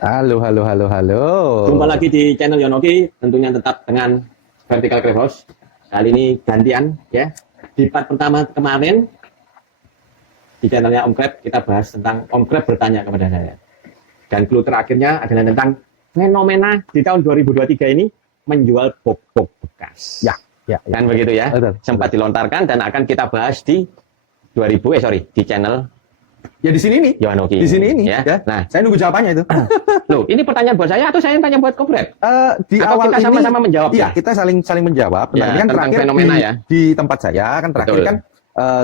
Halo, halo, halo, halo. Jumpa lagi di channel Yonoki, tentunya tetap dengan Vertical Crab House. Kali ini gantian ya. Di part pertama kemarin di channelnya Om Crab kita bahas tentang Om Crab bertanya kepada saya. Dan clue terakhirnya adalah tentang fenomena di tahun 2023 ini menjual box-box bekas. Ya. Kan begitu ya. Betul. Sempat dilontarkan dan akan kita bahas di di channel Ya di sini nih. Yonoki. Di sini ini. Ya. Ya. Nah, Saya nunggu jawabannya itu. loh, ini pertanyaan buat saya atau saya yang tanya buat Om Crab? Di Atau awal kita sama-sama menjawab Iya, ya? kita saling menjawab. Ya, Ini kan tentang terakhir fenomena ya. di tempat saya kan terakhir Betul. kan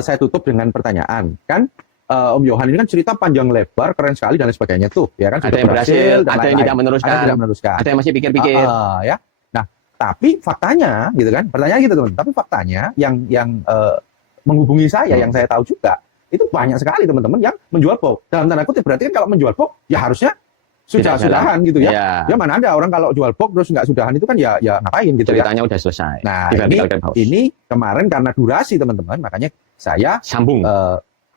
saya tutup dengan pertanyaan kan. Om Yohan ini kan cerita panjang lebar, keren sekali dan lain sebagainya tuh, ya kan. Ada yang berhasil, dan ada yang lain-lain. tidak meneruskan, Ada yang tidak meneruskan. ada yang masih pikir-pikir. Ya. Nah, tapi faktanya gitu kan, pertanyaan gitu teman. Tapi faktanya yang menghubungi saya, yang saya tahu juga, itu banyak sekali teman-teman yang menjual box. Dalam tanda kutip berarti kan kalau menjual box ya harusnya sudahan gitu ya. Iya. Ya mana ada orang kalau jual box terus nggak sudahan itu kan ya ngapain gitu Ceritanya udah selesai. ya. Nah, Di Vertical Crab House. ini kemarin karena durasi teman-teman, makanya saya Sambung.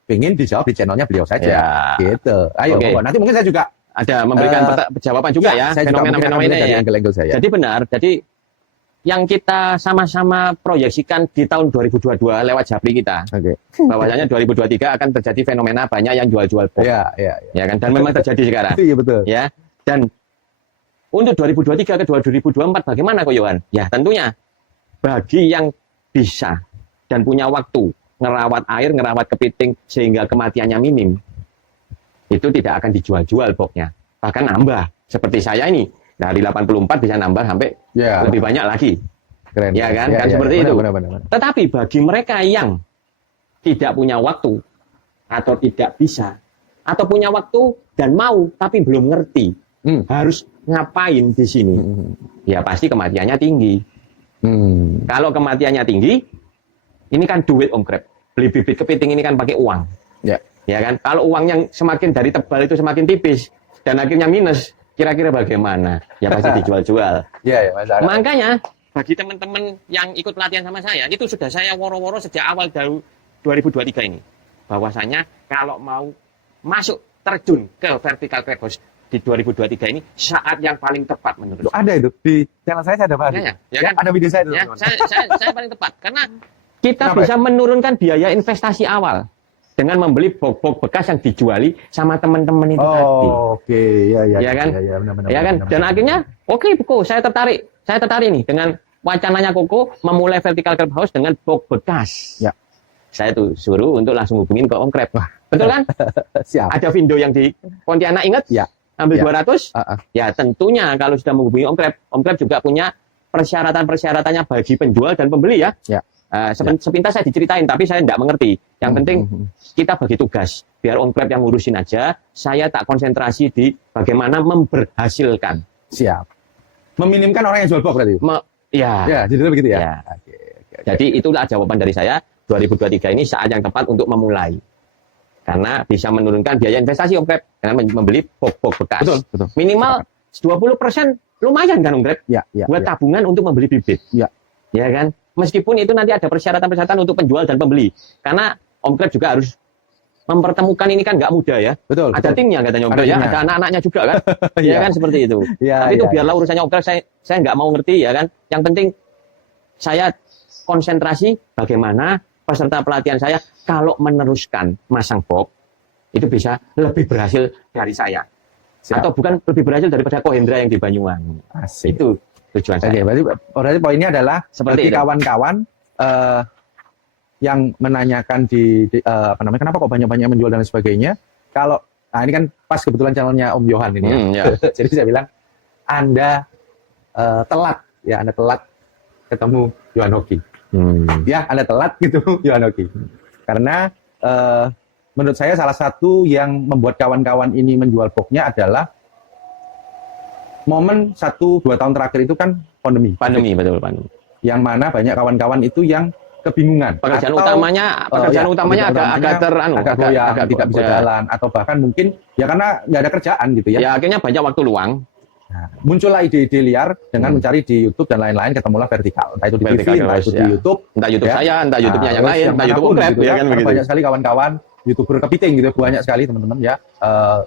pengen dijawab di channelnya beliau saja. Ya. Gitu. Ayo, Oke. nanti mungkin saya juga Ada memberikan jawaban juga ya, saya juga mungkin akan fenomena-fenomena melihat dari ya. angle-angle saya. Jadi benar, jadi yang kita sama-sama proyeksikan di tahun 2022 lewat Japri kita, Oke. bahwasanya 2023 akan terjadi fenomena banyak yang jual-jual box. Ya. Ya kan, dan memang terjadi sekarang. Iya betul. Ya. Dan untuk 2023 ke 2024 bagaimana kok Yohan? Ya tentunya bagi yang bisa dan punya waktu ngerawat air, ngerawat kepiting sehingga kematiannya minim, itu tidak akan dijual-jual boxnya, bahkan nambah. Seperti saya ini dari 84 bisa nambah sampai Ya. lebih banyak lagi. Keren. Ya kan? Kan seperti itu. Benar. Tetapi bagi mereka yang tidak punya waktu atau tidak bisa atau punya waktu dan mau tapi belum ngerti harus ngapain di sini, ya pasti kematiannya tinggi. Kalau kematiannya tinggi, ini kan duit Om Crab. Beli bibit kepiting ini kan pakai uang. Ya kan? Kalau uang yang semakin dari tebal itu semakin tipis dan akhirnya minus, kira-kira bagaimana? Ya pasti dijual-jual. Iya, Mas Arab. Makanya bagi teman-teman yang ikut pelatihan sama saya, itu sudah saya woro-woro sejak awal dari 2023 ini. Bahwasanya kalau mau masuk terjun ke Vertical Crab House di 2023 ini saat yang paling tepat menurut Loh, ada itu di channel saya ada Pak. Ya kan? Ada video saya itu. Ya, saya paling tepat karena kita Kenapa? bisa menurunkan biaya investasi awal dengan membeli box-box bekas yang dijuali sama teman-teman itu tadi. Oke. Ya kan? Benar. Ya kan? Dan akhirnya oke, Koko, saya tertarik. Saya tertarik nih dengan wacananya Koko memulai Vertical Crab House dengan box bekas. Ya. Saya tuh suruh untuk langsung hubungin ke Om Crab. Betul kan? Siap. Ada Vindo yang di Pontianak, ingat? Ya. Ambil Ya. 200? Ya tentunya kalau sudah menghubungi Om Crab juga punya persyaratan-persyaratannya bagi penjual dan pembeli ya. Ya. Sepintas saya diceritain, tapi saya tidak mengerti. Yang penting kita bagi tugas. Biar Om Crab yang ngurusin aja, saya tak konsentrasi di bagaimana memberhasilkan. Siap. Meminimkan orang yang jual box berarti. Ya, Jadi begitu ya. Ya. Oke. Jadi itulah jawaban dari saya. 2023 ini saat yang tepat untuk memulai. Karena bisa menurunkan biaya investasi Om Crab dengan membeli box-box bekas. Betul. Minimal 20% lumayan kan Om Crab? Ya. Buat tabungan untuk membeli bibit. Ya. Ya kan? Meskipun itu nanti ada persyaratan-persyaratan untuk penjual dan pembeli. Karena Om Crab juga harus mempertemukan ini kan nggak mudah ya. Betul. Ada timnya katanya Om Crab ya. Ada anak-anaknya juga kan. Ya kan seperti itu. Tapi itu biarlah urusannya Om Crab. Saya nggak mau ngerti ya kan. Yang penting saya konsentrasi bagaimana peserta pelatihan saya kalau meneruskan masang box itu bisa lebih berhasil dari saya. Siap. Atau bukan lebih berhasil daripada Kohendra yang di Banyuwangi. Asik. Itu tujuan saya. Oke, berarti poinnya adalah Seperti bagi itu. kawan-kawan yang menanyakan kenapa kok banyak-banyak menjual dan sebagainya. Kalau ini kan pas kebetulan channelnya Om Yohan ini ya. Ya. Jadi saya bilang Anda telat ketemu Yohan Hoki. Ya, Anda telat gitu Yohan Hoki. Karena menurut saya salah satu yang membuat kawan-kawan ini menjual boxnya adalah momen 1-2 tahun terakhir itu kan pandemi. Betul pandemi. Yang mana banyak kawan-kawan itu yang kebingungan. Pekerjaan Atau, utamanya agak goyang, tidak bisa jalan, atau bahkan mungkin ya karena nggak ada kerjaan gitu ya. Ya akhirnya banyak waktu luang. Nah, muncullah ide-ide liar dengan mencari di YouTube dan lain-lain, ketemulah vertikal. Entah itu di TV, entah itu di YouTube. Entah YouTube ya. saya, entah YouTube-nya yang lain, entah YouTube manapun Crab, gitu ya kan Karena begitu. banyak sekali kawan-kawan YouTuber kepiting gitu banyak sekali teman-teman ya.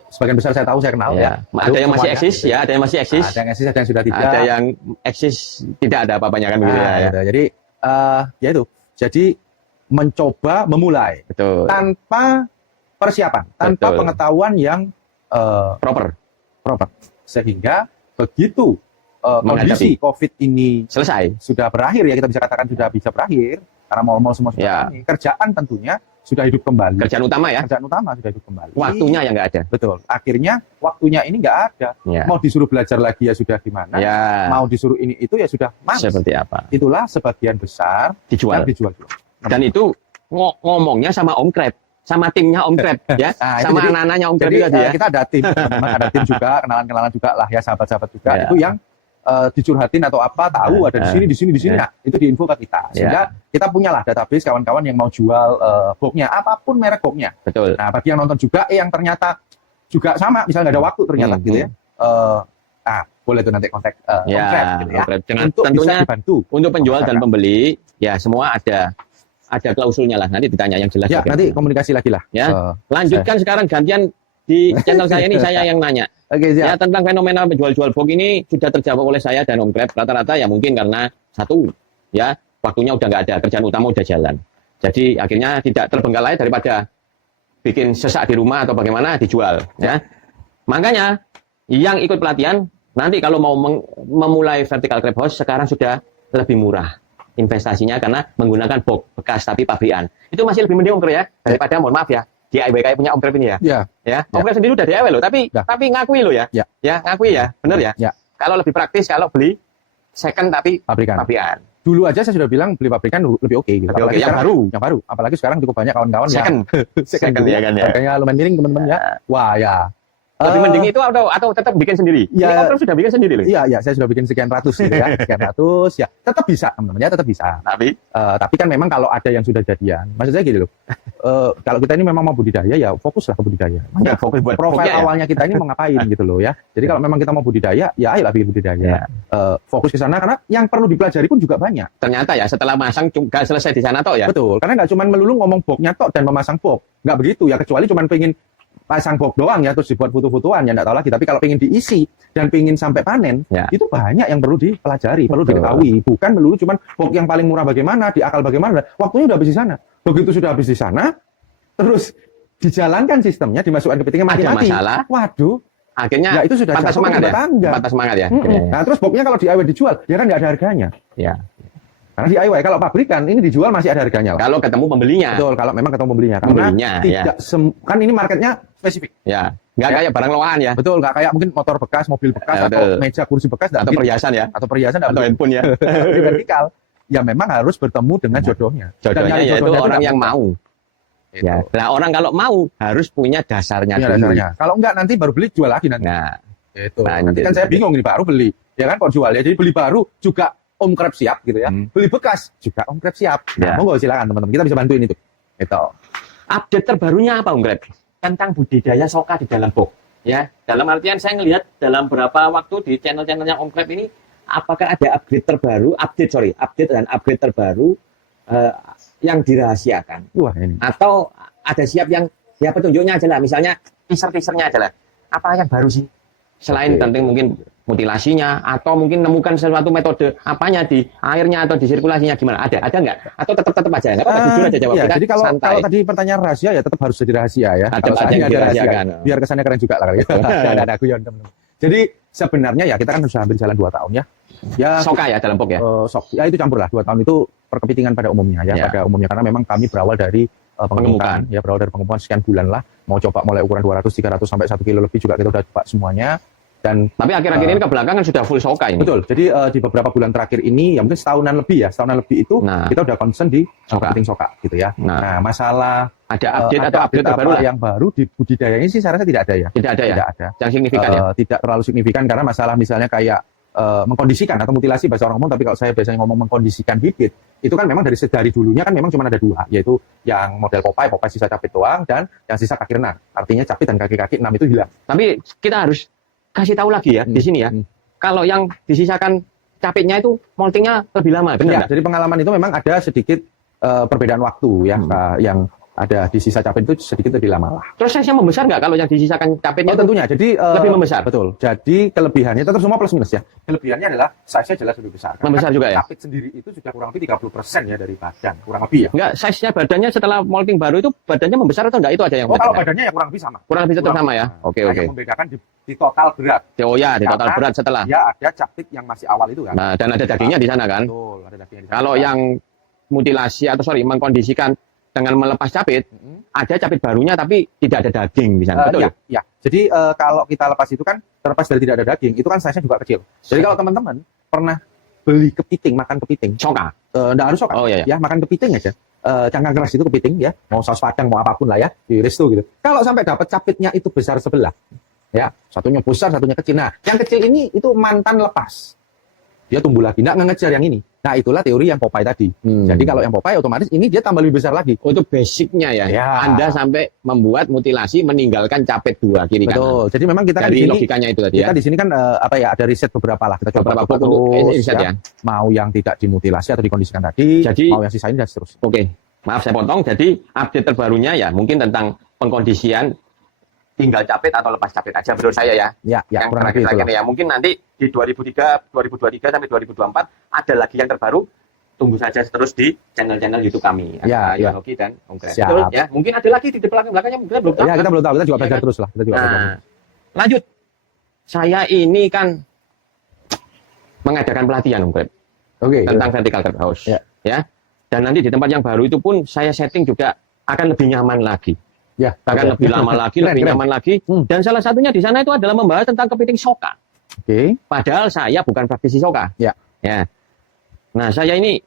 Sebagian besar saya tahu, saya kenal ya. Ada yang masih semuanya, eksis gitu. ya, ada yang masih eksis. Ada yang eksis, ada yang sudah tidak. Ada yang eksis tidak ada apa-apanya kan gitu ya. Gitu. Jadi ya itu. Jadi mencoba memulai Betul. tanpa persiapan, tanpa Betul. pengetahuan yang Proper. sehingga begitu kondisi COVID ini Selesai. sudah berakhir ya, kita bisa katakan sudah bisa berakhir karena mal-mal semua sudah Ya. berakhir. Kerjaan tentunya sudah hidup kembali. Kerjaan utama ya. Kerjaan utama sudah hidup kembali. Waktunya yang nggak ada. Betul. Akhirnya waktunya ini nggak ada. Ya. Mau disuruh belajar lagi ya sudah gimana. Ya. Mau disuruh ini itu ya sudah males. Seperti apa? Itulah sebagian besar Dijual. yang dijual. Dan itu ngomongnya sama Om Kreb, sama timnya Om Kreb ya, Nah, itu sama jadi- anak-anaknya Om Kreb Jadi tadi ya. kita ada tim, teman-teman, ada tim juga, kenalan-kenalan juga lah ya, sahabat-sahabat juga Ya. itu yang dicurhatin atau apa tahu ada di sini, di sini, di sini. Ya. Nah, itu diinfo ke kita. Sehingga kita punyalah database kawan-kawan yang mau jual boxnya, apapun merek boxnya. Betul. Nah, bagi yang nonton juga, yang ternyata juga sama, misalnya nggak ada waktu ternyata gitu ya. Boleh tuh nanti kontak Ya, Om Kreb gitu ya. Om Kreb. Dengan Untuk tentunya bisa dibantu. untuk penjual dan Masyarakat. pembeli ya semua ada klausulnya lah. Nanti ditanya yang jelas. Ya, bagaimana. nanti komunikasi lagi lah. Ya. Lanjutkan sekarang gantian di channel saya ini saya yang nanya. Oke, Ya siap. tentang fenomena penjual-jual box ini sudah terjawab oleh saya dan Om Kreb. Rata-rata ya mungkin karena satu ya waktunya udah nggak ada, kerjaan utama udah jalan. Jadi akhirnya tidak terbengkalai daripada bikin sesak di rumah atau bagaimana dijual ya. Makanya yang ikut pelatihan nanti kalau mau memulai vertical crab house sekarang sudah lebih murah investasinya karena menggunakan box bekas tapi pabrikan. Itu masih lebih mending Om Kreb ya daripada mohon maaf ya DIY kayak punya Om Kreb ini ya. Ya, Ya, Om Kreb sendiri udah DIY loh, tapi Ya. ngakui loh ya. Ya. Ya, ngakui ya, bener ya. Ya. Kalau lebih praktis kalau beli second tapi pabrikan. pabrikan. Dulu aja saya sudah bilang beli pabrikan lebih oke gitu. Lebih oke, Apalagi yang sekarang- baru. Yang baru. Apalagi sekarang cukup banyak kawan-kawan Second. Second ya kan ya. Harganya lumayan miring teman-teman ya. Wah ya. Lebih Eh, mending itu atau tetap bikin sendiri? Ya. Ini Om Kreb sudah bikin sendiri loh. Iya, iya, saya sudah bikin sekian ratus gitu ya. Sekian ratus ya. Tetap bisa teman-teman ya, tetap bisa. Tapi kan memang kalau ada yang sudah jadian, maksud saya gini loh. Kalau kita ini memang mau budidaya ya fokuslah ke budidaya. Ya, fokus buat Profil pokoknya ya. awalnya kita ini mau ngapain gitu loh ya. Jadi kalau memang kita mau budidaya, ya ayolah bikin budidaya. Ya. Fokus ke sana karena yang perlu dipelajari pun juga banyak. Ternyata ya setelah masang nggak selesai di sana toh ya. Betul, karena nggak cuma melulu ngomong boxnya tok dan memasang box. Nggak begitu ya, kecuali cuma pengen pasang box doang ya, terus dibuat foto-fotoan ya nggak tahu lagi. Tapi kalau pengen diisi dan pengen sampai panen, Ya. itu banyak yang perlu dipelajari, perlu Betul. diketahui. Bukan melulu cuma box yang paling murah bagaimana, diakal bagaimana, waktunya udah habis di sana. Begitu sudah habis di sana, terus dijalankan sistemnya, dimasukkan ke kepitingnya Ada mati-mati. masalah. Waduh, Akhirnya ya itu sudah patah jatuh semangat ke ya. tangga. Patah semangat ya. Mm-mm. Nah terus boxnya kalau DIY dijual, ya kan nggak ada harganya. Ya. Karena DIY, kalau pabrikan ini dijual masih ada harganya lah. Kalau ketemu pembelinya. Betul, kalau memang ketemu pembelinya. Karena Pembelinya, tidak kan ini marketnya spesifik. Ya. Nggak Ya. kayak barang loaan ya. Betul, nggak kayak mungkin motor bekas, mobil bekas, Ya, atau betul. meja kursi bekas, nggak Atau begitu. perhiasan ya. Atau perhiasan, nggak Atau begitu. handphone ya. Di vertikal. Ya memang harus bertemu dengan jodohnya. Dan Jodohnya nyari yaitu jodohnya itu orang nggak yang mudah. mau. Gitu. Ya. Nah, orang kalau mau harus punya dasarnya Punya dulu. dasarnya. Kalau enggak nanti baru beli jual lagi nanti. Nah, Gitu. lanjut. Nanti kan saya bingung nih baru beli. Ya kan kok jual ya. Jadi beli baru juga Om Kreb siap gitu ya. Beli bekas juga Om Kreb siap. Ya. Nah, monggo silakan teman-teman. Kita bisa bantuin itu. Gitu. update terbarunya apa Om Kreb? Tentang budidaya soka di dalam box. Ya, dalam artian saya ngelihat dalam beberapa waktu di channel-channelnya Om Kreb ini, apakah ada update terbaru, update dan upgrade terbaru yang dirahasiakan? Wah ini. Atau ada siap yang ya petunjuknya aja lah, misalnya teaser-teasernya aja lah. Apa yang baru sih? Selain Oke. penting mungkin mutilasinya, atau mungkin nemukan sesuatu metode apanya di airnya atau di sirkulasinya gimana? Ada nggak? Atau tetap aja? Nggak apa-apa, jujur aja jawab. Iya, Kita jadi kalau santai. tadi pertanyaan rahasia ya tetap harus jadi rahasia ya. Tetap Kalau aja saya yang ada rahasia, dirahasiakan. biar kesannya keren juga lah kali gitu. Ada guyon teman-teman. Jadi sebenarnya ya kita kan sudah hampir jalan 2 tahun ya. Ya Soka ya dalam box ya. ya itu campur lah 2 tahun itu perkepitingan pada umumnya ya, Ya. pada umumnya karena memang kami berawal dari pengemukan ya, berawal dari pengemukan sekian bulan lah, mau coba mulai ukuran 200, 300 sampai 1 kilo lebih juga kita udah coba semuanya. Dan Tapi akhir-akhir ini ke belakang kan sudah full soka ini. betul, jadi di beberapa bulan terakhir ini ya mungkin setahunan lebih itu Nah. kita udah concern di Soka. kepiting soka gitu ya. Nah. Masalah Ada update ada atau update terbaru apa lah? yang baru di budidaya ini sih saya rasa tidak ada ya. Tidak ada ya? Tidak ada. Yang signifikan ya? Tidak terlalu signifikan karena masalah misalnya kayak mengkondisikan atau mutilasi bahasa orang ngomong, tapi kalau saya biasanya ngomong mengkondisikan bibit, itu kan memang dari dulunya kan memang cuma ada 2, yaitu yang model Popeye sisa capit doang, dan yang sisa kaki renang. Artinya capit dan kaki-kaki 6 itu hilang. Tapi kita harus kasih tahu lagi ya di sini ya. Kalau yang disisakan capitnya itu moltingnya lebih lama, benar Ya, nggak? jadi pengalaman itu memang ada sedikit perbedaan waktu ya, yang ada di sisa capit itu sedikit lebih lama lah. Terus size-nya membesar nggak kalau yang disisakan capitnya? Oh, tentunya. Jadi lebih membesar. Betul. Jadi kelebihannya tetap semua plus minus ya. Kelebihannya adalah size-nya jelas lebih besar. Membesar juga ya. Capit sendiri itu sudah kurang lebih 30% ya dari badan, kurang lebih ya. Enggak, size-nya badannya setelah molting baru itu badannya membesar atau enggak? Itu aja yang Oh, kalau membedakan. badannya ya kurang lebih sama. Kurang lebih tetap sama ya. Oke. Yang membedakan di total berat. Oh ya, di total Karena berat setelah. Ya ada capit yang masih awal itu kan. Nah, dan ada dagingnya di sana kan. Betul, ada dagingnya di sana. Kalau yang mutilasi atau mengkondisikan dengan melepas capit, ada capit barunya tapi tidak ada daging di sana. Betul? Ya. Jadi kalau kita lepas itu kan terlepas dari tidak ada daging, itu kan size-nya juga kecil. Jadi kalau teman-teman pernah beli kepiting, makan kepiting, Soka. enggak harus soka. Oh iya. Ya, makan kepiting aja. Cangkang keras itu kepiting ya, mau saus padang mau apapun lah ya, diiris tuh gitu. Kalau sampai dapat capitnya itu besar sebelah, ya, satunya besar, satunya kecil. Nah, yang kecil ini itu mantan lepas. Dia tumbuh lagi, nggak ngejar yang ini. Nah, itulah teori yang Popeye tadi. Jadi kalau yang Popeye otomatis ini dia tambah lebih besar lagi. Oh, itu basicnya ya. Ya. Anda sampai membuat mutilasi meninggalkan capit dua kiri kanan. Betul. Jadi memang kita kan Dari di sini logikanya itu tadi kita ya. di sini kan ada riset beberapa lah. Kita coba Beberapa buku terus riset ya. Mau yang tidak dimutilasi atau dikondisikan tadi, Jadi- mau yang sisain dan seterusnya. Oke, maaf saya potong. Jadi update terbarunya ya mungkin tentang pengkondisian tinggal capit atau lepas capit aja menurut saya ya. Ya, Yang kurang lebih terakhir itulah. ya. Mungkin nanti di 2023 sampai 2024 ada lagi yang terbaru. Tunggu saja terus di channel-channel YouTube kami. Ya, ya. Yonoki dan Om Kren. Siap. Betul ya. Mungkin ada lagi di belakangnya mungkin belum tahu. Ya, kita belum tahu, kita juga Iya belajar kan? terus lah. Kita juga belajar. Nah, lanjut. Saya ini kan mengadakan pelatihan Om Kren Oke. tentang vertical cut house. Ya. Ya. Dan nanti di tempat yang baru itu pun saya setting juga akan lebih nyaman lagi. Ya, Bahkan lebih lama lagi, Keren, lebih keren. nyaman lagi. Dan salah satunya di sana itu adalah membahas tentang kepiting soka. Oke. Padahal saya bukan praktisi soka. Ya. Ya. Nah, saya ini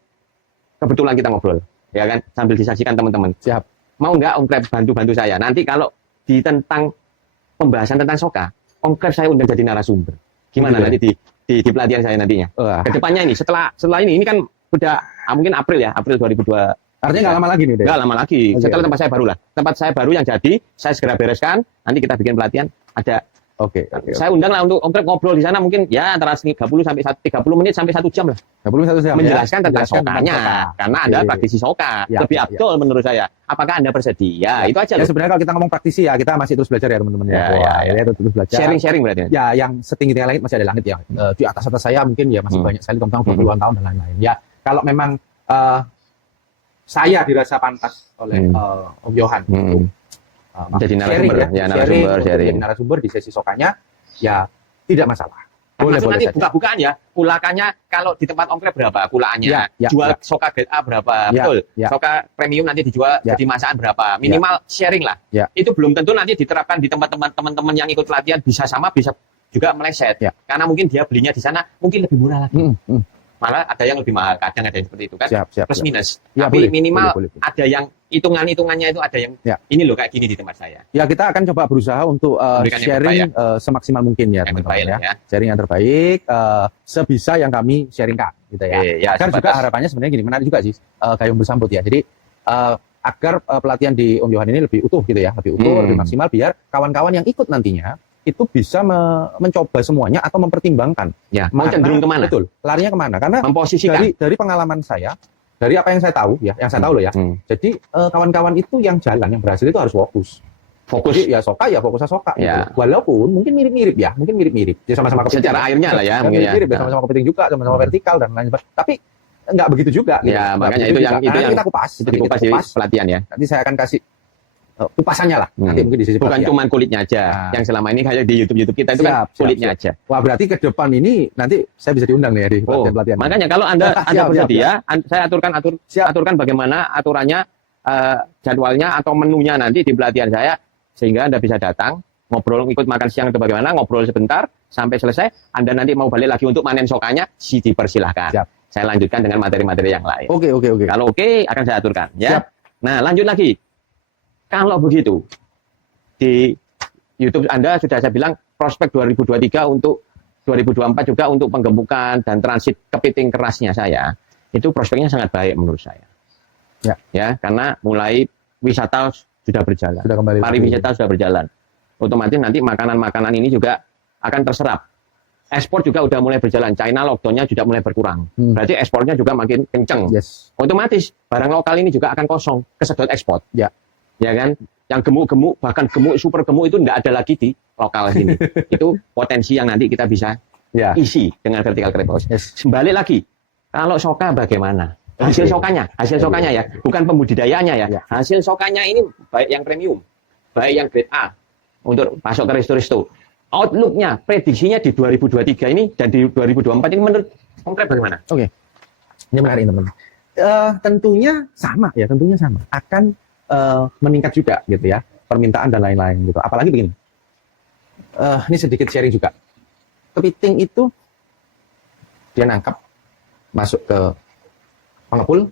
kebetulan kita ngobrol, ya kan, sambil disaksikan teman-teman. Siap. Mau nggak Om Kreb bantu-bantu saya? Nanti kalau di tentang pembahasan tentang soka, Om Kreb saya undang jadi narasumber. Gimana Gitu ya? nanti di pelatihan saya nantinya? Wah. Kedepannya ini, setelah ini kan udah mungkin April 2002. Artinya nggak lama lagi nih, Dek? Nggak lama lagi. Oke, Setelah oke. tempat saya baru lah. Tempat saya baru yang jadi, saya segera bereskan. Nanti kita bikin pelatihan. Ada. Oke. Saya undang lah untuk Om Kreb ngobrol di sana mungkin ya antara 30 menit sampai 1 jam lah. 21 jam. Menjelaskan ya? tentang Menjelaskan sokanya. soka. Karena Anda Oke. praktisi soka. Ya, Lebih ya, afdol menurut saya. Apakah Anda bersedia? Itu aja Ya loh. sebenarnya kalau kita ngomong praktisi ya, kita masih terus belajar ya teman-teman Ya, Wah, ya. terus belajar. Sharing-sharing berarti. Ya, yang setinggi langit masih ada langit ya. Di atas saya mungkin ya masih banyak sekali tentang 20-an tahun dan lain-lain. Ya, kalau memang saya dirasa pantas oleh Om Yohan untuk Jadi sharing narasumber, ya, narasumber, untuk sharing. jadi narasumber di sesi sokanya, ya tidak masalah. Termasuk nanti saja. buka-bukaan ya. Kulakannya kalau di tempat Om Kreb berapa kulaannya? Ya, ya, Jual ya. soka grade A berapa? Ya, Betul. ya. Soka premium nanti dijual Ya. jadi masakan berapa? Minimal sharing lah. Ya. Itu belum tentu nanti diterapkan di tempat teman-teman yang ikut pelatihan bisa sama bisa juga meleset. Ya. Karena mungkin dia belinya di sana mungkin lebih murah lagi. Malah ada yang lebih mahal, kadang ada yang seperti itu kan. Siap, Plus siap. minus. Ya, Tapi boleh, minimal boleh. ada yang hitungannya itu ada yang Ya. ini loh kayak gini di tempat saya. Ya, kita akan coba berusaha untuk Memberikan yang sharing terbaik, semaksimal mungkin ya, Yang teman-teman terbaik ya. lah ya. Sharing yang terbaik sebisa yang kami sharingkan gitu ya. Oke, ya, Agar juga sebatas- harapannya sebenarnya gini, menarik juga sih gayung bersambut ya. Jadi agar pelatihan di Om Yohan ini lebih utuh gitu ya, lebih utuh, lebih maksimal biar kawan-kawan yang ikut nantinya itu bisa mencoba semuanya atau mempertimbangkan. Ya, mau cenderung kemana? Betul, larinya kemana? Karena Memposisikan. dari pengalaman saya, dari apa yang saya tahu ya, yang saya tahu loh ya. Jadi kawan-kawan itu yang jalan, yang berhasil itu harus fokus. Fokus Jadi ya soka ya fokusnya soka. Ya. Gitu. Walaupun mungkin mirip-mirip ya, mungkin mirip-mirip. Ya sama-sama kepiting. secara airnya lah ya, mungkin ya. Mirip-mirip ya, sama-sama kepiting juga, sama-sama vertikal dan lain sebagainya. Tapi nggak begitu juga. Gitu. Ya, Nggak makanya begitu itu yang juga. itu Nanti yang kita kupas. itu Nanti dikupas kita di kupas. pelatihan ya. Nanti saya akan kasih kupasannya lah. Nanti mungkin di sisi Bukan pelatihan. cuma kulitnya aja. Nah. Yang selama ini kayak di YouTube kita itu kan Siap, kulitnya siap. aja. Wah berarti ke depan ini nanti saya bisa diundang nih ya di Oh, pelatihan-pelatihan. makanya kalau Anda Siap, bersedia, saya Siap. aturkan bagaimana aturannya, jadwalnya atau menunya nanti di pelatihan saya sehingga Anda bisa datang, ngobrol, ikut makan siang atau bagaimana, ngobrol sebentar sampai selesai. Anda nanti mau balik lagi untuk manen sokanya, dipersilahkan. Siap. Saya lanjutkan dengan materi-materi yang lain. Oke. Kalau oke, akan saya aturkan. Ya. Siap. Nah, lanjut lagi. Kalau begitu, di YouTube Anda sudah saya bilang prospek 2023 untuk 2024 juga untuk penggemukan dan transit kepiting kerasnya saya, itu prospeknya sangat baik menurut saya. Ya, karena mulai wisata sudah berjalan. Sudah kembali. Pariwisata sudah berjalan. Otomatis nanti makanan-makanan ini juga akan terserap. Ekspor juga udah mulai berjalan. China lockdown-nya sudah mulai berkurang. Berarti ekspornya juga makin kenceng. Yes. Otomatis barang lokal ini juga akan kosong, kesedot ekspor. Ya. ya kan? Yang gemuk-gemuk, bahkan gemuk, super gemuk itu tidak ada lagi di lokal sini. Itu potensi yang nanti kita bisa isi dengan vertical crab house. Kembali lagi, kalau soka bagaimana? Hasil sokanya ya, bukan pembudidayaannya ya. Hasil sokanya ini baik yang premium, baik yang grade A untuk masuk ke resto-resto. Outlook-nya, prediksinya di 2023 ini dan di 2024 ini menurut konkret bagaimana? Oke. Ini menarik teman-teman. Tentunya sama. Akan meningkat juga gitu ya, permintaan dan lain-lain gitu. Apalagi begini. Ini sedikit sharing juga. Kepiting itu dia nangkap, masuk ke pengepul,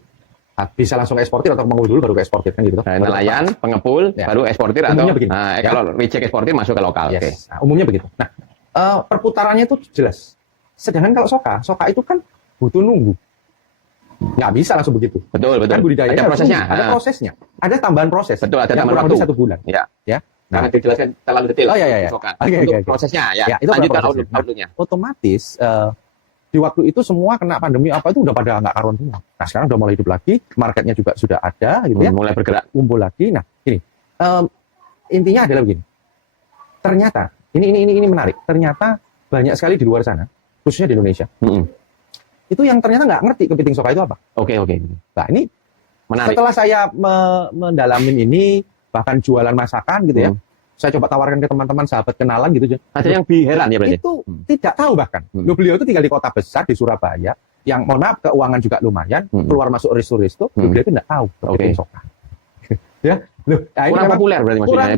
bisa langsung eksportir atau pengepul dulu baru ke eksportir kan gitu. Nah, nelayan, pengepul, baru eksportir atau kalau reject eksportir masuk ke lokal. Okay. Nah, umumnya begitu. Nah, perputarannya itu jelas. Sedangkan kalau soka itu kan butuh nunggu. Nggak bisa langsung begitu. Betul. Kan budidaya ada prosesnya. Ada prosesnya. Ada tambahan proses. Betul, ada tambahan waktu 1 bulan. Ya. Nah, karena dijelaskan terlalu detail. Soka. Untuk prosesnya itu lanjutkan outlook-nya. Otomatis di waktu itu semua kena pandemi apa itu udah pada nggak karuan semua. Nah sekarang udah mulai hidup lagi, marketnya juga sudah ada gitu ya. Mulai bergerak, kumpul lagi. Nah ini intinya adalah begini. Ternyata ini menarik. Ternyata banyak sekali di luar sana, khususnya di Indonesia, itu yang ternyata nggak ngerti kepiting soka itu apa. Oke. Nah ini menarik. Setelah saya mendalamin ini, bahkan jualan masakan gitu ya. Saya coba tawarkan ke teman-teman, sahabat kenalan gitu. Ada yang heran ya berarti? Itu tidak tahu bahkan. Beliau itu tinggal di kota besar di Surabaya, yang mohon maaf keuangan juga lumayan, keluar masuk resto-resto, beliau itu tidak tahu kepiting soka. Ya, kurang populer berarti maksudnya.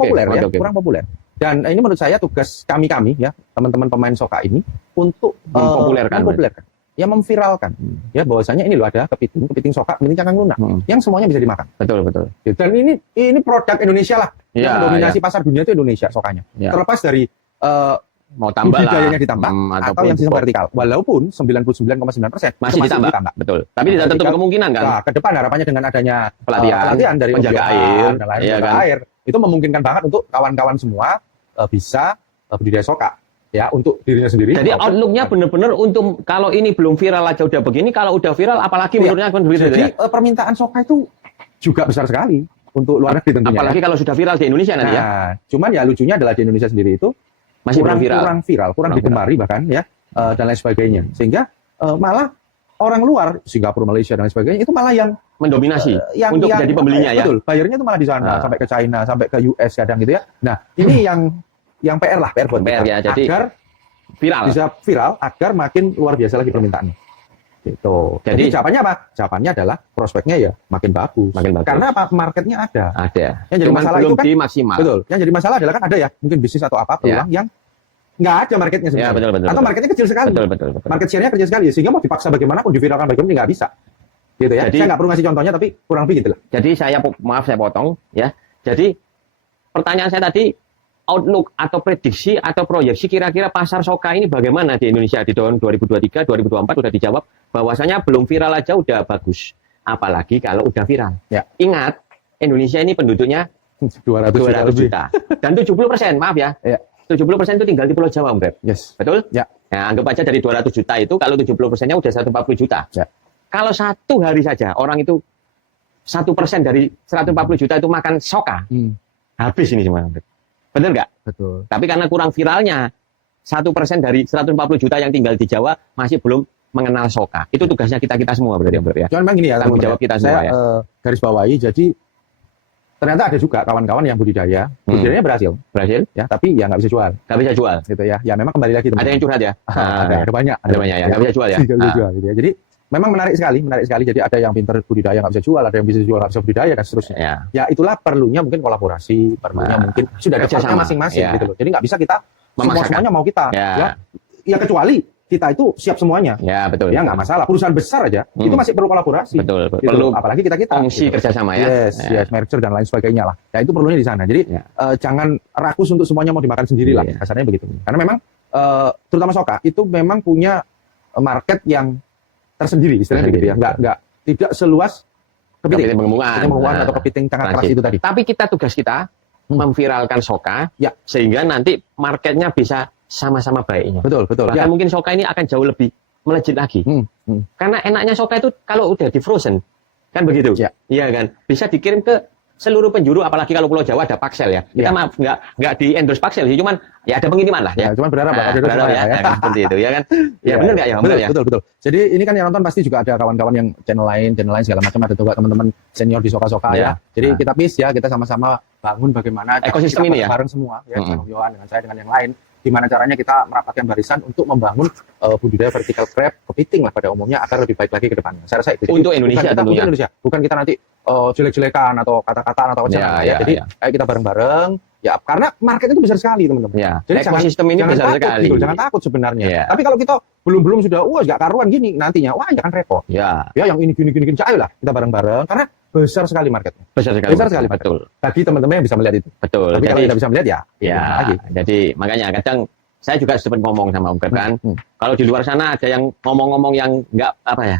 Kurang populer. Dan ini menurut saya tugas kami ya, teman-teman pemain soka ini untuk mempopulerkan. Ya memviralkan, ya bahwasanya ini loh ada kepiting soka, kepiting cangkang lunak, yang semuanya bisa dimakan. Betul. Dan ini produk Indonesia lah, yang dominasi pasar dunia itu Indonesia sokanya. Terlepas dari mau tambah budidayanya ditambah atau yang sistem vertikal, walaupun 99,9% masih ditambah. Betul. Tapi tidak tentu kemungkinan kan. Nah, ke depan harapannya dengan adanya pelatihan dari penjaga air, dan lain-lain, itu memungkinkan banget untuk kawan-kawan semua bisa budidaya soka. Ya, untuk dirinya sendiri. Jadi outlook-nya benar-benar untuk kalau ini belum viral aja udah begini, kalau udah viral apalagi menurutnya Jadi permintaan soka itu juga besar sekali untuk luar negeri tentunya. Apalagi kalau sudah viral di Indonesia nanti ya. Cuman ya lucunya adalah di Indonesia sendiri itu masih kurang viral, kurang digemari bahkan ya dan lain sebagainya. Sehingga malah orang luar, Singapura, Malaysia dan lain sebagainya itu malah yang mendominasi untuk jadi pembelinya ya. Betul, bayarnya itu malah di sana sampai ke China, sampai ke US kadang gitu ya. Nah, ini yang PR buat PR ya, jadi agar bisa viral, agar makin luar biasa lagi permintaannya. Gitu. Jadi jawabannya apa? Jawabannya adalah prospeknya ya makin bagus. Karena apa? Marketnya ada. Yang jadi masalah belum itu kan maksimal. Betul. Yang jadi masalah adalah kan ada ya mungkin bisnis atau apa peluang yang nggak ada marketnya sebenarnya. Ya, betul. Atau marketnya kecil sekali. Betul. Market share-nya kecil sekali sehingga mau dipaksa bagaimanapun diviralkan bagaimanapun nggak bisa. Gitu ya. Jadi, saya nggak perlu ngasih contohnya tapi kurang lebih gitu lah. Jadi saya potong ya. Jadi pertanyaan saya tadi, outlook atau prediksi atau proyeksi kira-kira pasar soka ini bagaimana di Indonesia di tahun 2023, 2024 sudah dijawab bahwasanya belum viral aja udah bagus. Apalagi kalau udah viral. Ya. Ingat, Indonesia ini penduduknya 200 juta. Dan 70%, maaf ya. 70% itu tinggal di Pulau Jawa, Mbak. Yes. Betul? Ya. Nah, anggap aja dari 200 juta itu kalau 70%-nya udah 140 juta. Ya. Kalau satu hari saja orang itu 1% dari 140 juta itu makan soka. Habis ini semua, Mbak. Benar nggak? Betul. Tapi karena kurang viralnya, 1% dari 140 juta yang tinggal di Jawa masih belum mengenal soka. Itu tugasnya kita semua berarti ya. Cuman memang gini ya, tanggung jawab kita semua ya. Garis bawahi, jadi ternyata ada juga kawan-kawan yang budidayanya berhasil ya, tapi ya nggak bisa jual. Nggak bisa jual. Gitu ya. Ya memang kembali lagi. Ada yang curhat ya? Ada banyak. Ada banyak ya. Nggak bisa jual ya. Nggak bisa jual. Gitu ya. Jadi memang menarik sekali. Jadi ada yang pintar budidaya nggak bisa jual, ada yang bisa jual nggak bisa budidaya dan seterusnya. Ya itulah perlunya mungkin kolaborasi, perlunya mungkin sudah ada partnya masing-masing gitu loh. Jadi nggak bisa kita semuanya mau kita. Ya kecuali kita itu siap semuanya. Ya betul. Ya nggak masalah. Perusahaan besar aja itu masih perlu kolaborasi. Betul. Gitu. Perlu apalagi kita fungsi kerjasama ya. Yes, merger dan lain sebagainya lah. Ya itu perlunya di sana. Jadi jangan rakus untuk semuanya mau dimakan sendiri lah. Kasarnya begitu. Karena memang terutama soka itu memang punya market yang tersendiri istilahnya begitu ya. Tidak seluas kepiting pengembangan atau kepiting cangkang keras itu tadi. Tapi tugas kita memviralkan soka sehingga nanti marketnya bisa sama-sama baiknya. Betul. Bahkan mungkin soka ini akan jauh lebih melejit lagi. Karena enaknya soka itu kalau udah di frozen kan begitu. Iya kan? Bisa dikirim ke seluruh penjuru, apalagi kalau Pulau Jawa ada Paksel ya. Kita maaf nggak di endorse Paksel sih, cuman ya ada pengiriman lah ya. Cuman berharap lah, berharap ya, kan, seperti itu ya kan. Ya benar nggak ya, betul, ya. Betul. Jadi ini kan yang nonton pasti juga ada kawan-kawan yang channel lain segala macam, ada juga teman-teman senior di Soka-Soka ya. Jadi kita ya, kita sama-sama bangun bagaimana ekosistem ini ya. Bareng semua ya, dengan Yohan, dengan saya, dengan yang lain. Gimana caranya kita merapatkan barisan untuk membangun budidaya vertical crab, kepiting lah pada umumnya agar lebih baik lagi ke depannya. Saya rasa itu. Untuk Indonesia tentunya. Untuk Indonesia. Bukan kita nanti jelek-jelekan atau kata-kataan atau wacana. Jadi ayo kita bareng-bareng. Ya, karena market itu besar sekali teman-teman. Jadi ekosistem ini besar takut, sekali. Gitu, jangan takut sebenarnya. Tapi kalau kita belum sudah, nggak karuan gini nantinya, wah ya kan repot. Ya yang ini gini, ayo lah kita bareng-bareng karena besar sekali marketnya. Besar sekali. Betul. Bagi teman-teman yang bisa melihat itu. Betul. Tapi kalau tidak bisa melihat ya. Jadi makanya kadang saya juga sempat ngomong sama Om Kreb kan. Kalau di luar sana ada yang ngomong-ngomong yang nggak apa ya,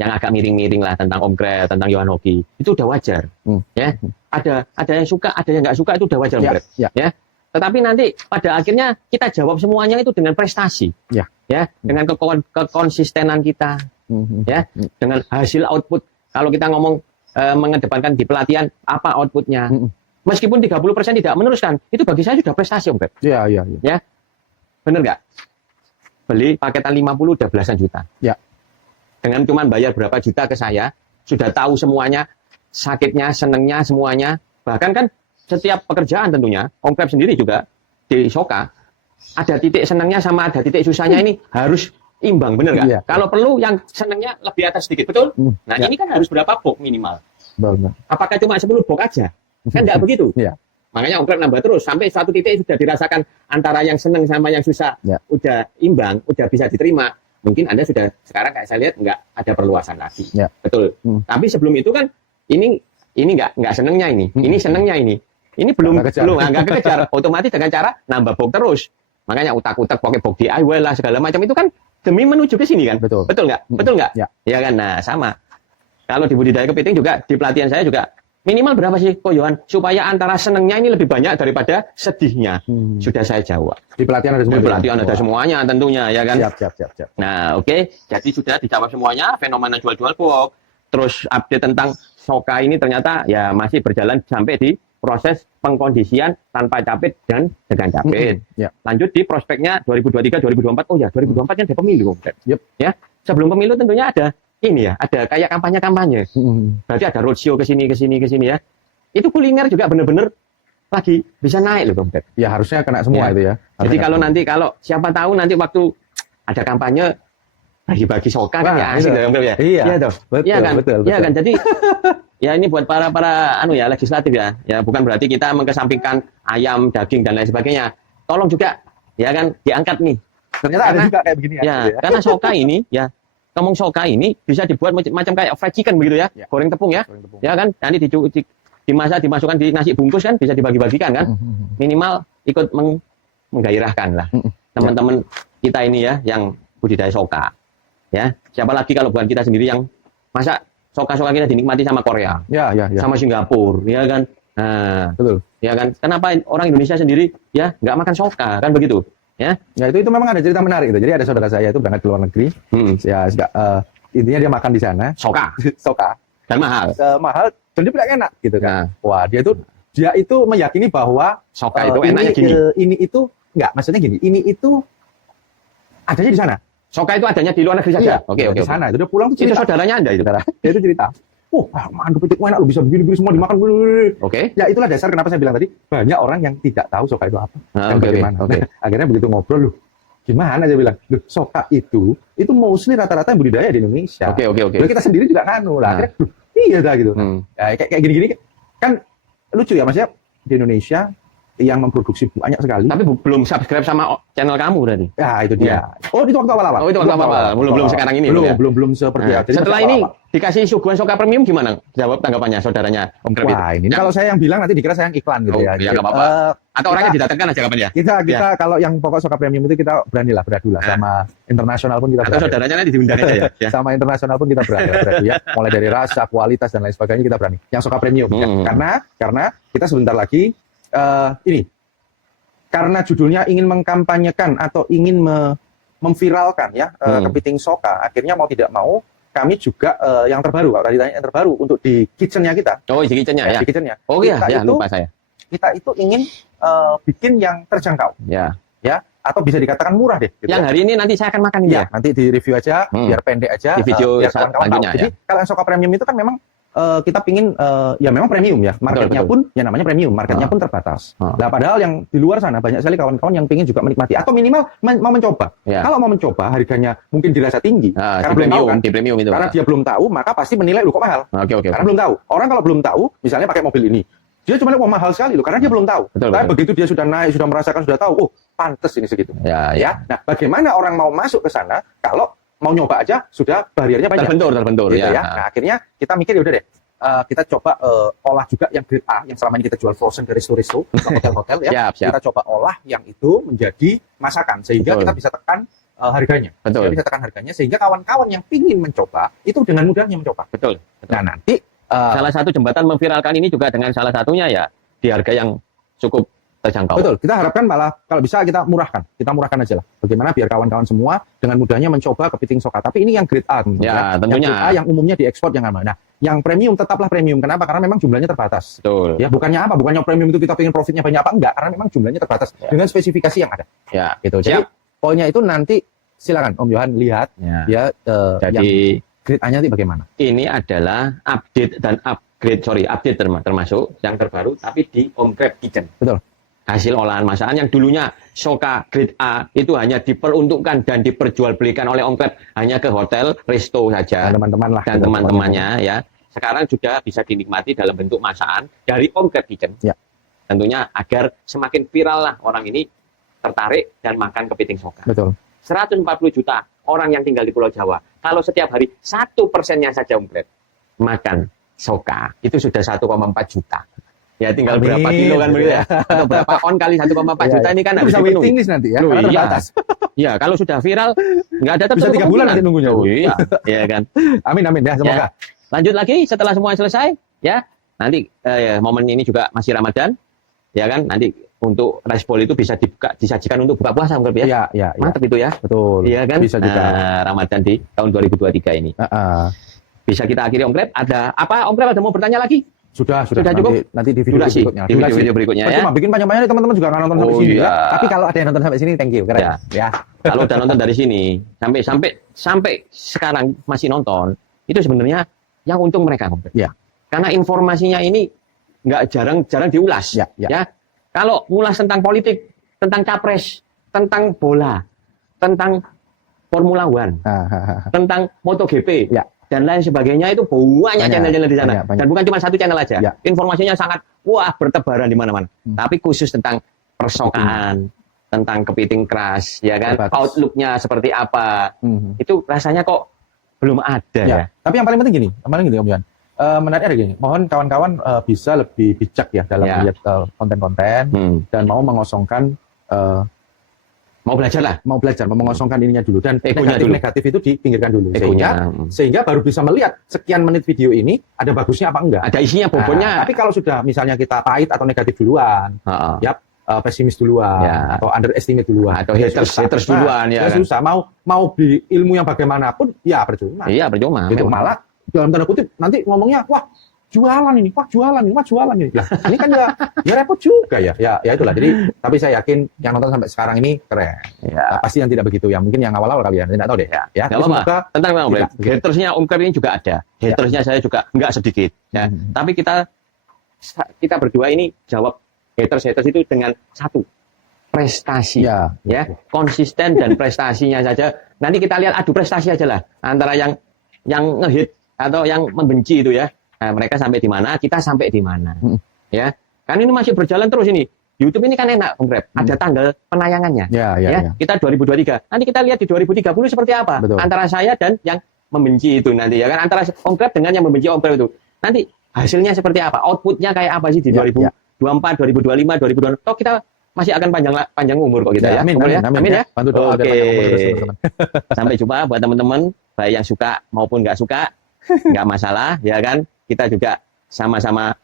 yang agak miring-miring lah tentang Om Kreb, tentang Yohan Hoki, itu udah wajar. Ya, ada yang suka, ada yang nggak suka, itu udah wajar Om Kreb. Ya. Tetapi nanti pada akhirnya kita jawab semuanya itu dengan prestasi. Ya, dengan kekonsistenan kita. Ya, dengan hasil output. Kalau kita ngomong mengedepankan di pelatihan apa outputnya. Meskipun 30% tidak meneruskan, itu bagi saya sudah prestasi Om Kreb. Iya. Ya. Bener nggak? Beli paketan 50 udah belasan juta. Ya. Dengan cuman bayar berapa juta ke saya, sudah tahu semuanya, sakitnya, senengnya, semuanya. Bahkan kan setiap pekerjaan tentunya, Om Kreb sendiri juga di Soka, ada titik senengnya sama ada titik susahnya ini harus imbang, bener nggak? Ya. Kalau perlu yang senengnya lebih atas sedikit, betul? Nah ini kan harus berapa box minimal? Benar. Apakah cuma 10 box aja? Kan nggak begitu. Ya. Makanya Om Kreb nambah terus sampai suatu titik sudah dirasakan antara yang seneng sama yang susah udah imbang, udah bisa diterima. Mungkin Anda sudah sekarang kayak saya lihat nggak ada perluasan lagi. Ya. Betul. Tapi sebelum itu kan ini nggak senengnya ini senengnya ini belum nggak kekejar. Otomatis dengan cara nambah box terus. Makanya utak-utak pakai box DIY lah segala macam itu kan demi menuju ke sini kan. Betul nggak? Ya kan. Nah sama. Kalau di budidaya kepiting juga di pelatihan saya juga minimal berapa sih Ko Yohan supaya antara senengnya ini lebih banyak daripada sedihnya. Sudah saya jawab. Di pelatihan ada semuanya. Di pelatihan ada semuanya tentunya ya kan. Siap. Nah, oke. Jadi sudah dijawab semuanya, fenomena jual-jual box. Terus update tentang Soka ini ternyata ya masih berjalan sampai di proses pengkondisian tanpa capit dan dengan capit. Lanjut di prospeknya 2023 2024. Oh ya, 2024 kan ada pemilu. Ya. Sebelum pemilu tentunya ada ini ya, ada kayak kampanye. Berarti ada roadshow ke sini ya. Itu kuliner juga benar-benar lagi bisa naik loh, Bang. Ya harusnya kena semua itu ya. Jadi kalau siapa tahu nanti waktu ada kampanye bagi-bagi Soka kan ya asik loh, Bang ya. Iya toh. Betul. Iya kan. Jadi ya ini buat para legislatif ya. Ya bukan berarti kita mengesampingkan ayam, daging dan lain sebagainya. Tolong juga ya kan diangkat nih. Ternyata ada juga kayak begini ya. Karena Soka ini ya ngomong Soka ini bisa dibuat macam kayak fried chicken begitu ya, goreng tepung ya, ya kan, nanti dimasukkan di nasi bungkus kan, bisa dibagi-bagikan kan, minimal ikut menggairahkan lah teman-teman kita ini ya, yang budidaya Soka, ya, siapa lagi kalau bukan kita sendiri yang masa Soka-Soka kita dinikmati sama Korea, sama Singapura, ya kan, nah, betul, ya kan, kenapa orang Indonesia sendiri ya nggak makan Soka kan begitu? Ya itu memang ada cerita menarik itu. Jadi ada saudara saya itu berangkat ke luar negeri. Ya intinya dia makan di sana. Soka. Dan mahal. Mahal. Dan dia bilang enak gitu kan. Wah dia itu meyakini bahwa Soka itu enaknya gini. Ini itu enggak, maksudnya gini. Ini itu adanya di sana. Soka itu adanya di luar negeri saja. Oke. Di sana. Itu dia pulang tuh cerita. Itu saudaranya Anda itu. Dia itu cerita. Mantap itu enak, lo bisa begini semua dimakan. Oke. Ya itulah dasar kenapa saya bilang tadi banyak orang yang tidak tahu Soka itu apa dan bagaimana. Nah, akhirnya begitu ngobrol loh, gimana aja bilang, loh Soka itu mostly rata-rata yang budidaya di Indonesia. Oke. Loh, kita sendiri juga nganu lah. Akhirnya, iya dah gitu. Ya, kayak gini-gini kan lucu ya maksudnya di Indonesia yang memproduksi banyak sekali. Tapi belum subscribe sama channel kamu berarti. Ya itu dia. Oh itu waktu awal-awal. Itu waktu awal. Belum sekarang ini. Belum seperti itu. Setelah ini dikasih suguhan Soka Premium gimana? Jawab tanggapannya saudaranya Om Kreb. Wah ini kalau saya yang bilang nanti dikira saya yang iklan gitu ya. Iya nggak apa-apa. Atau orangnya didatangkan aja kapan ya? Kita kalau yang pokok Soka Premium itu kita beradu lah sama internasional pun kita beradu. Atau saudaranya nanti diundang aja ya. Sama internasional pun kita beradu ya. Mulai dari rasa, kualitas dan lain sebagainya kita berani. Yang Soka Premium karena kita sebentar lagi ini karena judulnya ingin mengkampanyekan atau ingin memviralkan ya kepiting Soka, akhirnya mau tidak mau kami juga yang terbaru, kalau tadi tanya yang terbaru untuk di kitchen-nya kita. Oh, di kitchen-nya ya. Di kitchen-nya. Oh iya, Kita ya, itu, lupa saya. Kita itu ingin bikin yang terjangkau. Ya. Ya, atau bisa dikatakan murah deh. Gitu yang hari ini nanti saya akan makan ini ya. Nanti di review aja, biar pendek aja. Di video biar kawan-kawan tahu. Jadi kalau yang Soka Premium itu kan memang kita pingin ya memang premium ya. Marketnya pun ya namanya premium, marketnya pun terbatas. Nah, padahal yang di luar sana banyak sekali kawan-kawan yang pingin juga menikmati atau minimal mau mencoba. Ya. Kalau mau mencoba harganya mungkin dirasa tinggi karena belum tahu kan. Di premium itu. Karena dia belum tahu, maka pasti menilai lu kok mahal. Karena belum tahu. Orang kalau belum tahu, misalnya pakai mobil ini, dia cuma lihat mahal sekali loh, karena dia belum tahu. Tapi begitu dia sudah naik, sudah merasakan, sudah tahu, oh pantes ini segitu. Ya. Nah, bagaimana orang mau masuk ke sana kalau mau nyoba aja sudah bariernya banyak. Terbentur. Gitu, ya. Nah, akhirnya kita mikir ya udah deh, kita coba olah juga yang grade A, yang selama ini kita jual frozen ke resto-resto, hotel-hotel ya. Siap. Kita coba olah yang itu menjadi masakan sehingga kita bisa tekan harganya. Bisa tekan harganya sehingga kawan-kawan yang pingin mencoba itu dengan mudahnya mencoba. Betul. Nah, nanti salah satu jembatan memviralkan ini juga dengan salah satunya ya di harga yang cukup terjangkau. Betul. Kita harapkan malah kalau bisa kita murahkan aja lah. Bagaimana biar kawan-kawan semua dengan mudahnya mencoba kepiting Soka. Tapi ini yang grade A, ya, tentunya. Yang grade A yang umumnya diekspor yang mana. Nah, yang premium tetaplah premium. Kenapa? Karena memang jumlahnya terbatas. Betul. Ya, bukannya apa? Bukannya premium itu kita pengen profitnya banyak apa enggak? Karena memang jumlahnya terbatas dengan spesifikasi yang ada. Ya. Gitu. Jadi poinnya itu nanti silakan Om Yohan lihat. Ya. Jadi grade A-nya nanti bagaimana? Ini adalah update dan update termasuk yang terbaru tapi di Om Crab Kitchen. Betul. Hasil olahan masakan yang dulunya Soka grade A itu hanya diperuntukkan dan diperjualbelikan oleh Om Crab hanya ke hotel, resto saja. Dan teman-teman lah. Dan teman-temannya ya. Sekarang sudah bisa dinikmati dalam bentuk masakan dari Om Crab Kitchen. Ya. Tentunya agar semakin viral lah orang ini tertarik dan makan kepiting Soka. Betul. 140 juta orang yang tinggal di Pulau Jawa. Kalau setiap hari 1%-nya saja Om Crab makan Soka, itu sudah 1,4 juta. Ya tinggal berapa kilo kan begitu ya. Atau berapa on kali 1,4 juta ini kan harus bisa waiting list nanti ya. Karena terbatas. Iya, kalau sudah viral nggak ada bisa 3 bulan nanti nunggunya. Oh iya, iya kan. Amin ya, semoga. Lanjut lagi setelah semua selesai ya. Nanti momen ini juga masih Ramadan. Ya kan, nanti untuk rice bowl itu bisa disajikan untuk buka puasa mungkin ya. Iya. Mantap itu ya. Betul. Iya kan? Bisa juga. Ramadan di tahun 2023 ini. Bisa kita akhiri Om Crab. Ada apa Om Crab, ada mau bertanya lagi? Sudah cukup. Nanti di video berikutnya. Di video berikutnya ya. Cuma bikin panjang-panjang teman-teman juga nggak nonton sampai sini ya. Tapi kalau ada yang nonton sampai sini, thank you. Keren. Ya. Kalau udah nonton dari sini sampai sekarang masih nonton, itu sebenarnya yang untung mereka. Ya. Karena informasinya ini nggak jarang diulas. Ya. Kalau ngulas tentang politik, tentang capres, tentang bola, tentang Formula One, tentang MotoGP, dan lain sebagainya itu banyak channel-channel di sana. Dan bukan cuma satu channel aja. Informasinya sangat bertebaran di mana-mana. Tapi khusus tentang persokaan, tentang kepiting keras, ya kan? Outlook-nya seperti apa? Itu rasanya kok belum ada ya. Tapi yang paling penting gini Om Yohan. Menariknya gini, mohon kawan-kawan bisa lebih bijak ya dalam melihat konten-konten dan mau mengosongkan mau belajar mengosongkan ininya dulu dan negatif itu dipinggirkan dulu sehingga baru bisa melihat sekian menit video ini ada bagusnya apa enggak, ada isinya bobotnya. Tapi kalau sudah misalnya kita pahit atau negatif duluan, pesimis duluan atau underestimate duluan atau haters duluan ya kan? Susah mau di ilmu yang bagaimanapun ya percuma. Iya percuma. Gitu, malah dalam tanda kutip nanti ngomongnya jualan ini. Lah, ini kan ya repot juga ya. Ya itulah. Jadi tapi saya yakin yang nonton sampai sekarang ini keren. Nah, pasti yang tidak begitu. Yang mungkin yang awal-awal kali ya. Tidak tahu deh. Ya. Semoga tentang Om Crab. Hatersnya Om Crab ini juga ada. Hatersnya saya juga nggak sedikit. Ya. Tapi kita berdua ini jawab haters itu dengan satu prestasi. Ya. Konsisten dan prestasinya saja. Nanti kita lihat adu prestasi aja lah antara yang ngehit atau yang membenci itu ya. Nah, mereka sampai di mana, kita sampai di mana. Ya. Kan ini masih berjalan terus ini. YouTube ini kan enak, Om Crab. Ada tanggal penayangannya. Ya. Kita 2023. Nanti kita lihat di 2030 seperti apa. Betul. Antara saya dan yang membenci itu nanti ya kan, antara Om Crab dengan yang membenci Om Crab itu. Nanti hasilnya seperti apa? Outputnya kayak apa sih di 2024, 2025, 2026. Toh kita masih akan panjang umur kok kita ya. Amin ya. Bantu doa agar panjang umur terus, teman-teman. Sampai jumpa buat teman-teman, baik yang suka maupun nggak suka, nggak masalah ya kan. Kita juga sama-sama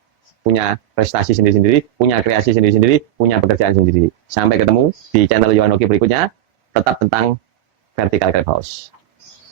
punya prestasi sendiri-sendiri, punya kreasi sendiri-sendiri, punya pekerjaan sendiri. Sampai ketemu di channel Yohan Oki berikutnya, tetap tentang Vertical Crab House.